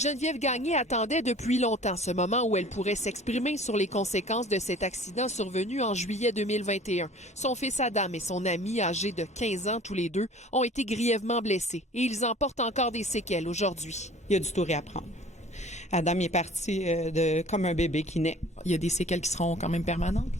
Geneviève Gagné attendait depuis longtemps ce moment où elle pourrait s'exprimer sur les conséquences de cet accident survenu en juillet 2021. Son fils Adam et son ami, âgé de 15 ans tous les deux, ont été grièvement blessés et ils en portent encore des séquelles aujourd'hui. Il y a du tout réapprendre. Adam est parti comme un bébé qui naît. Il y a des séquelles qui seront quand même permanentes.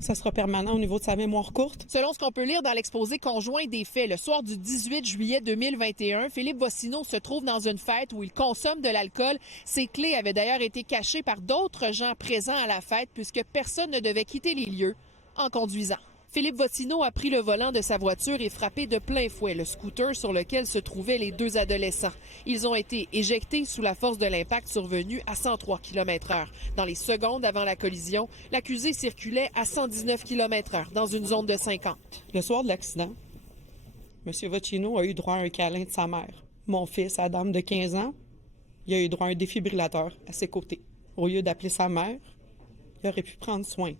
Ça sera permanent au niveau de sa mémoire courte. Selon ce qu'on peut lire dans l'exposé conjoint des faits, le soir du 18 juillet 2021, Philippe Vossino se trouve dans une fête où il consomme de l'alcool. Ses clés avaient d'ailleurs été cachées par d'autres gens présents à la fête puisque personne ne devait quitter les lieux en conduisant. Philippe Vossino a pris le volant de sa voiture et frappé de plein fouet le scooter sur lequel se trouvaient les deux adolescents. Ils ont été éjectés sous la force de l'impact survenu à 103 km/h. Dans les secondes avant la collision, l'accusé circulait à 119 km/h dans une zone de 50. Le soir de l'accident, M. Vossino a eu droit à un câlin de sa mère. Mon fils, Adam, de 15 ans, il a eu droit à un défibrillateur à ses côtés. Au lieu d'appeler sa mère, il aurait pu prendre soin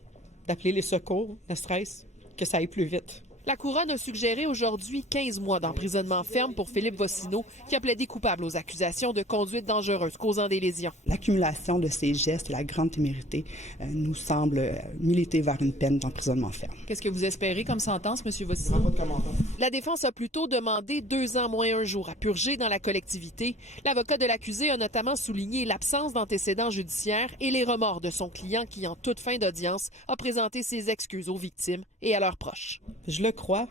d'appeler les secours, ne serait-ce que ça aille plus vite. La couronne a suggéré aujourd'hui 15 mois d'emprisonnement ferme pour Philippe Vossino, qui a plaidé coupable aux accusations de conduite dangereuse causant des lésions. L'accumulation de ces gestes et la grande témérité nous semble militer vers une peine d'emprisonnement ferme. Qu'est-ce que vous espérez comme sentence, M. Vossino? La défense a plutôt demandé 2 ans moins 1 jour à purger dans la collectivité. L'avocat de l'accusé a notamment souligné l'absence d'antécédents judiciaires et les remords de son client qui, en toute fin d'audience, a présenté ses excuses aux victimes et à leurs proches. Je le crois.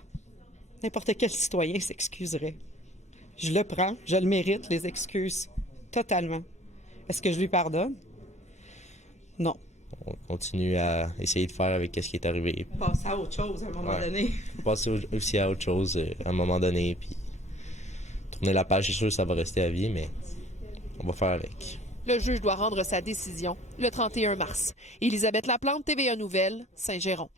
N'importe quel citoyen s'excuserait. Je le prends, je le mérite, les excuses, totalement. Est-ce que je lui pardonne? Non. On continue à essayer de faire avec ce qui est arrivé. Passer à autre chose à un moment donné. Passer aussi à autre chose à un moment donné, puis tourner la page, c'est sûr que ça va rester à vie, mais on va faire avec. Le juge doit rendre sa décision le 31 mars. Élisabeth Laplante, TVA Nouvelles, Saint-Géron.